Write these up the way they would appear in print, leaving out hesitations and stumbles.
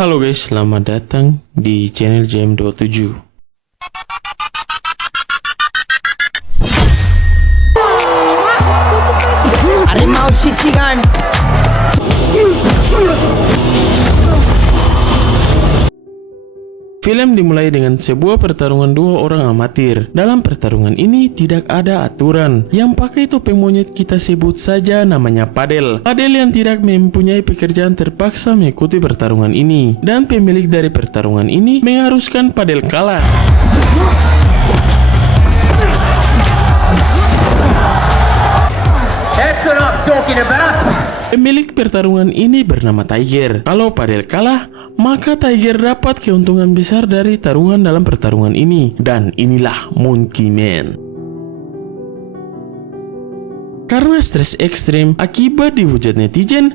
Halo guys, selamat datang di channel JM27. Film dimulai dengan sebuah pertarungan dua orang amatir. Dalam pertarungan ini tidak ada aturan. Yang pakai topeng monyet kita sebut saja namanya Padel. Padel yang tidak mempunyai pekerjaan terpaksa mengikuti pertarungan ini. Dan pemilik dari pertarungan ini mengharuskan Padel kalah. That's what I'm talking about. Pemilik pertarungan ini bernama Tiger. Kalau Padel kalah, maka Tiger dapat keuntungan besar dari taruhan dalam pertarungan ini. Dan inilah Monkey Man. Karena stres ekstrim akibat dihujat netizen,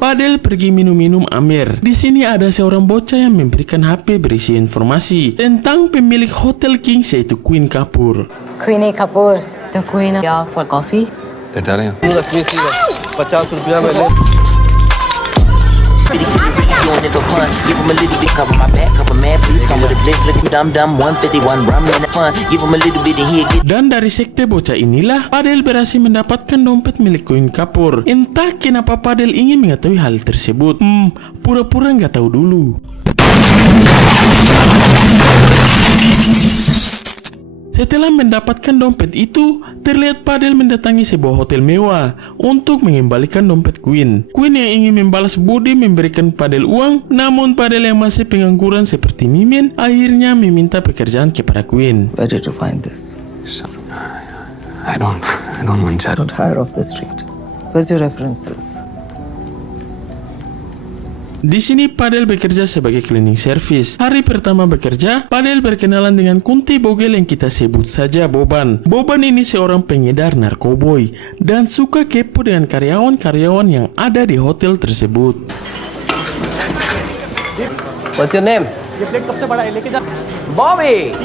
Padel pergi minum-minum Amer. Di sini ada seorang bocah yang memberikan HP berisi informasi tentang pemilik Hotel Kings, yaitu Queen Kapoor. Queenie Kapoor, the queen of for coffee. They're telling you. Dan dari sekte bocah inilah Padel berhasil mendapatkan dompet milik Queen Kapoor. Entah kenapa Padel ingin mengetahui hal tersebut. Pura-pura nggak tahu dulu. Setelah mendapatkan dompet itu, terlihat Padel mendatangi sebuah hotel mewah untuk mengembalikan dompet Queen. Queen yang ingin membalas budi memberikan Padel uang, namun Padel yang masih pengangguran seperti Mimin akhirnya meminta pekerjaan kepada Queen. Where did you find this? I don't want that. Don't hire off the street. Where's your references? Di sini Padel bekerja sebagai cleaning service. Hari pertama bekerja, Padel berkenalan dengan Kunti Bogel yang kita sebut saja Boban. Boban ini seorang pengedar narkoboy dan suka kepo dengan karyawan-karyawan yang ada di hotel tersebut. What's your name? Bobby.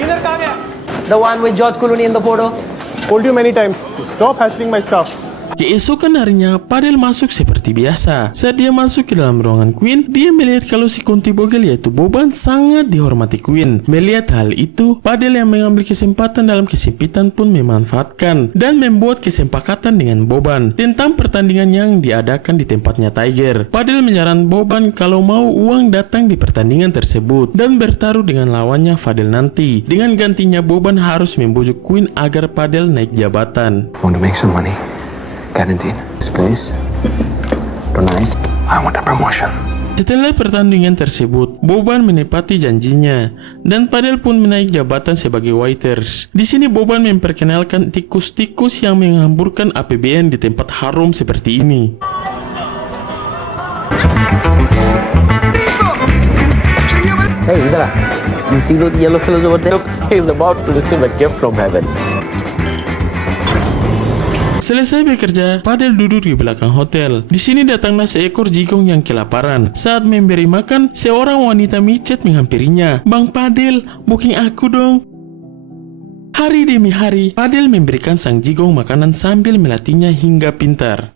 The one with George Clooney in the photo. Told you many times, stop hassling my staff. Keesokan harinya, Padel masuk seperti biasa. Saat dia masuk ke dalam ruangan Queen, dia melihat kalau si Kunti Bogel yaitu Boban sangat dihormati Queen. Melihat hal itu, Padel yang mengambil kesempatan dalam kesempitan pun memanfaatkan dan membuat kesepakatan dengan Boban tentang pertandingan yang diadakan di tempatnya Tiger. Padel menyarankan Boban kalau mau uang datang di pertandingan tersebut dan bertaruh dengan lawannya Fadel nanti. Dengan gantinya Boban harus membujuk Queen agar Padel naik jabatan. Want to make some money? Guaranteed. This place. Tonight. I want a promotion. Setelah pertandingan tersebut, Boban menepati janjinya dan Padel pun menaik jabatan sebagai waiters. Di sini Boban memperkenalkan tikus-tikus yang menghamburkan APBN di tempat harum seperti ini. Hey, Idra. You see those yellow fellows over there? He's about to receive a gift from heaven. Selesai bekerja, Padel duduk di belakang hotel. Di sini datanglah seekor jigong yang kelaparan. Saat memberi makan, seorang wanita micet menghampirinya. "Bang Padel, booking aku dong." Hari demi hari, Padel memberikan sang jigong makanan sambil melatihnya hingga pintar.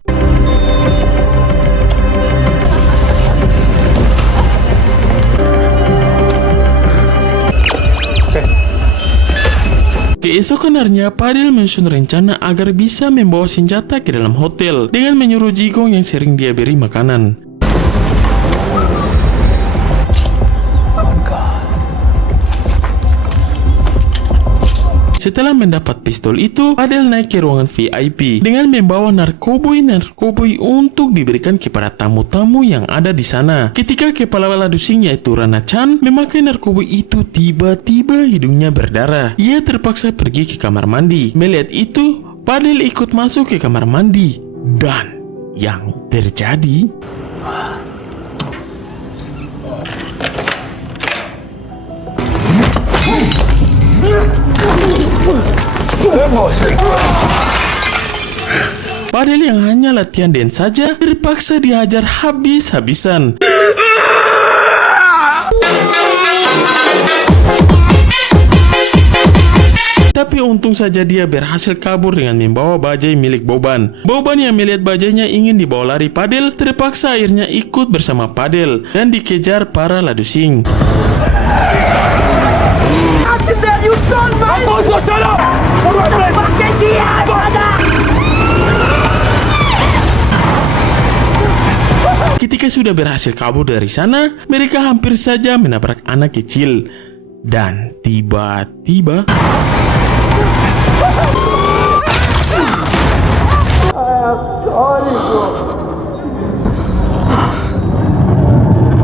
Keesokan harinya, Padel menyusun rencana agar bisa membawa senjata ke dalam hotel dengan menyuruh jigong yang sering dia beri makanan. Setelah mendapat pistol itu, Padel naik ke ruangan VIP dengan membawa narkoboy untuk diberikan kepada tamu-tamu yang ada di sana. Ketika kepala ladusing yaitu Rana Chan memakai narkoboy itu, tiba-tiba hidungnya berdarah. Ia terpaksa pergi ke kamar mandi. Melihat itu, Padel ikut masuk ke kamar mandi dan yang terjadi Padel yang hanya latihan dance saja terpaksa dihajar habis-habisan. Tapi untung saja dia berhasil kabur dengan membawa bajai milik Boban. Boban yang melihat bajainya ingin dibawa lari Padel, terpaksa akhirnya ikut bersama Padel dan dikejar para ladusing. Ketika sudah berhasil kabur dari sana, mereka hampir saja menabrak anak kecil. Dan tiba-tiba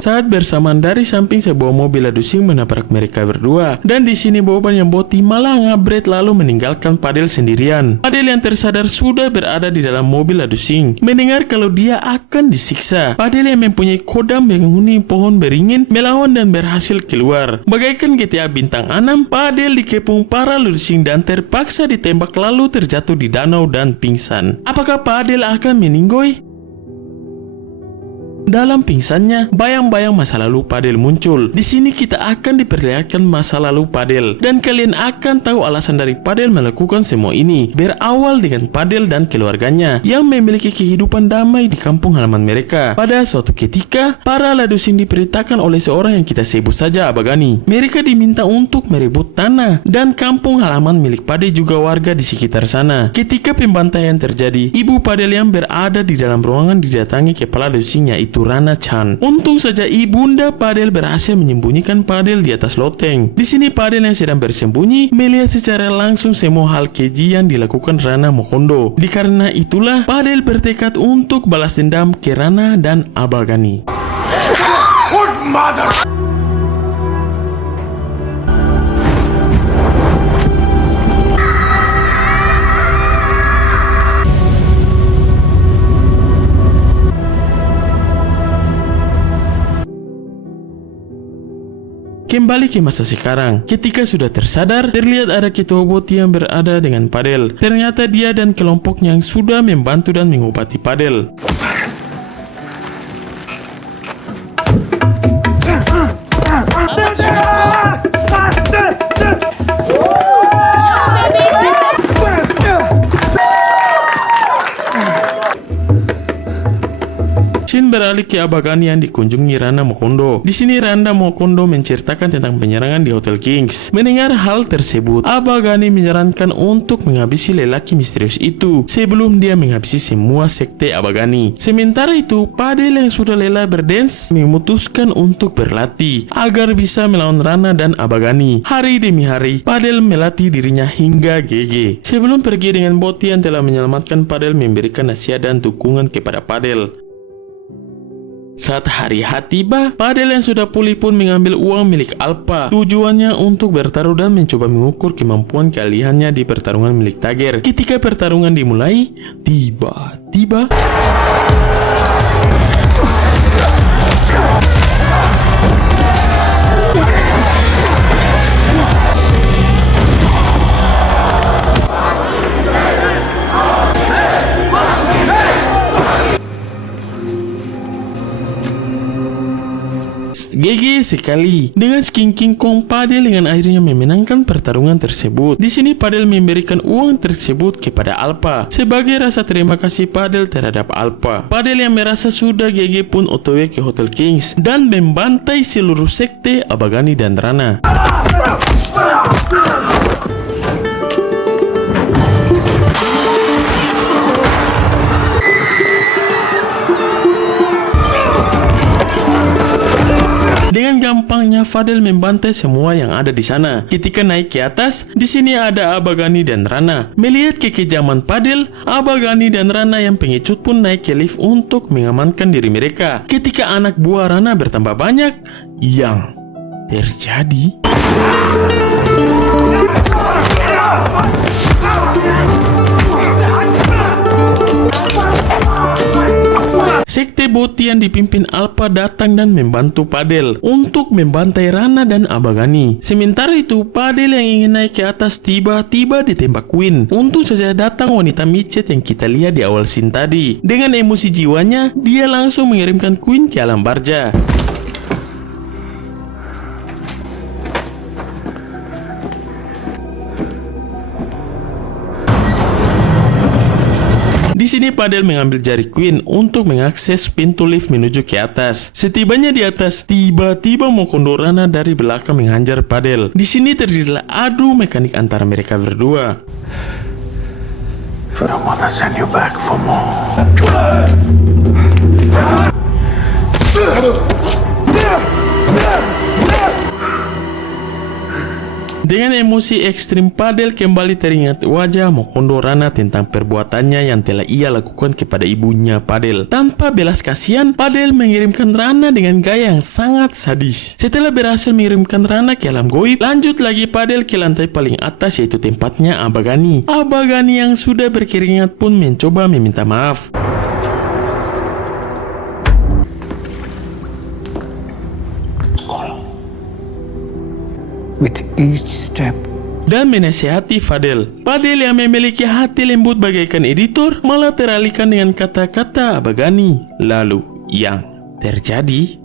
saat bersamaan dari samping sebuah mobil ladusing menabrak mereka berdua. Dan di sini Boban yang boti malah ngabret lalu meninggalkan Padel sendirian. Padel yang tersadar sudah berada di dalam mobil ladusing. Mendengar kalau dia akan disiksa, Padel yang mempunyai kodam menghuni pohon beringin melawan dan berhasil keluar. Bagaikan GTA bintang 6, Padel dikepung para ladusing dan terpaksa ditembak lalu terjatuh di danau dan pingsan. Apakah Padel akan meninggoy? Dalam pingsannya, bayang-bayang masa lalu Padel muncul. Di sini kita akan diperlihatkan masa lalu Padel dan kalian akan tahu alasan dari Padel melakukan semua ini. Berawal dengan Padel dan keluarganya yang memiliki kehidupan damai di kampung halaman mereka. Pada suatu ketika, para ladusing diperintahkan oleh seorang yang kita sebut saja Abagani. Mereka diminta untuk merebut tanah dan kampung halaman milik Padel juga warga di sekitar sana. Ketika pembantaian terjadi, ibu Padel yang berada di dalam ruangan didatangi kepala ladusingnya itu Rana Chan. Untung saja ibunda Padel berhasil menyembunyikan Padel di atas loteng. Di sini Padel yang sedang bersembunyi melihat secara langsung semua hal keji yang dilakukan Rana Mokondo. Dikarena itulah Padel bertekad untuk balas dendam ke Rana dan Abagani. Kembali ke masa sekarang, ketika sudah tersadar, terlihat ada ketua boti yang berada dengan Padel. Ternyata dia dan kelompoknya yang sudah membantu dan mengobati Padel. Shin beralih ke Abagani yang dikunjungi Rana Mokondo. Di sini Rana Mokondo menceritakan tentang penyerangan di Hotel Kings. Mendengar hal tersebut, Abagani menyarankan untuk menghabisi lelaki misterius itu sebelum dia menghabisi semua sekte Abagani. Sementara itu, Padel yang sudah lelah berdance memutuskan untuk berlatih agar bisa melawan Rana dan Abagani. Hari demi hari, Padel melatih dirinya hingga GG. Sebelum pergi dengan boti yang telah menyelamatkan Padel memberikan nasihat dan dukungan kepada Padel. Saat hari H tiba, Padel yang sudah pulih pun mengambil uang milik Alpha. Tujuannya untuk bertaruh dan mencoba mengukur kemampuan keahliannya di pertarungan milik Tager. Ketika pertarungan dimulai, tiba-tiba GG sekali. Dengan skin King Kong, Padel dengan akhirnya memenangkan pertarungan tersebut. Di sini Padel memberikan uang tersebut kepada Alpha sebagai rasa terima kasih Padel terhadap Alpha. Padel yang merasa sudah GG pun otw ke Hotel Kings dan membantai seluruh sekte Abagani dan Rana. Dengan gampangnya Padel membantai semua yang ada di sana. Ketika naik ke atas, di sini ada Abagani dan Rana. Melihat kekejaman Padel, Abagani dan Rana yang pengecut pun naik ke lift untuk mengamankan diri mereka. Ketika anak buah Rana bertambah banyak, yang terjadi sekte boti yang dipimpin Alpha datang dan membantu Padel untuk membantai Rana dan Abagani. Sementara itu, Padel yang ingin naik ke atas tiba-tiba ditembak Queen. Untung saja datang wanita micet yang kita lihat di awal scene tadi. Dengan emosi jiwanya, dia langsung mengirimkan Queen ke alam barja. Di sini Padel mengambil jari Queen untuk mengakses pintu lift menuju ke atas. Setibanya di atas, tiba-tiba Mokondorana dari belakang menghajar Padel. Di sini terjadilah adu mekanik antara mereka berdua. If I don't want to send you back for more. Dengan emosi ekstrim, Padel kembali teringat wajah Mokondorana tentang perbuatannya yang telah ia lakukan kepada ibunya Padel. Tanpa belas kasihan, Padel mengirimkan Rana dengan gaya yang sangat sadis. Setelah berhasil mengirimkan Rana ke alam goib, lanjut lagi Padel ke lantai paling atas, yaitu tempatnya Abagani. Abagani yang sudah berkeringat pun mencoba meminta maaf. With each step, Dan menasihati Fadel. Padel yang memiliki hati lembut bagaikan editor malah teralihkan dengan kata-kata Abagani. Lalu yang terjadi?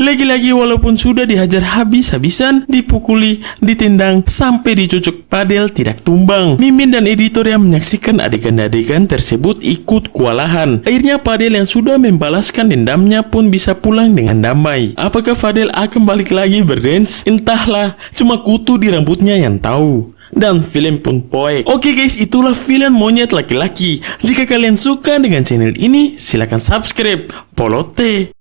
Lagi-lagi walaupun sudah dihajar habis-habisan, dipukuli, ditendang, sampai dicucuk, Padel tidak tumbang. Mimin dan editor yang menyaksikan adegan-adegan tersebut ikut kewalahan. Akhirnya Padel yang sudah membalaskan dendamnya pun bisa pulang dengan damai. Apakah Fadel akan balik lagi berdance? Entahlah, cuma kutu di rambutnya yang tahu. Dan film pun poek. Oke guys, itulah film Monyet Laki-Laki. Jika kalian suka dengan channel ini, silakan subscribe. Polote.